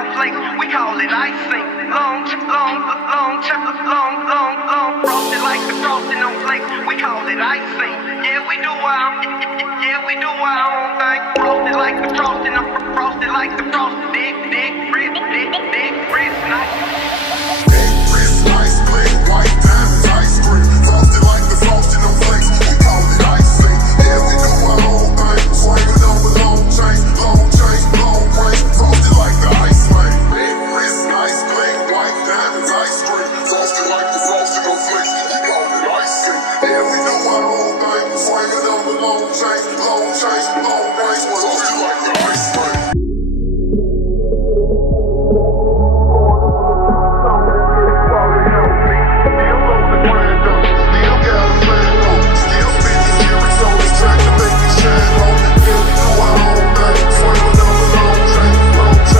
on flakes, we call it icing. Long, frosted like the frosting on flakes, we call it icing. Yeah, we do our own thing. Frosted like the frosting, frosted like the frosting.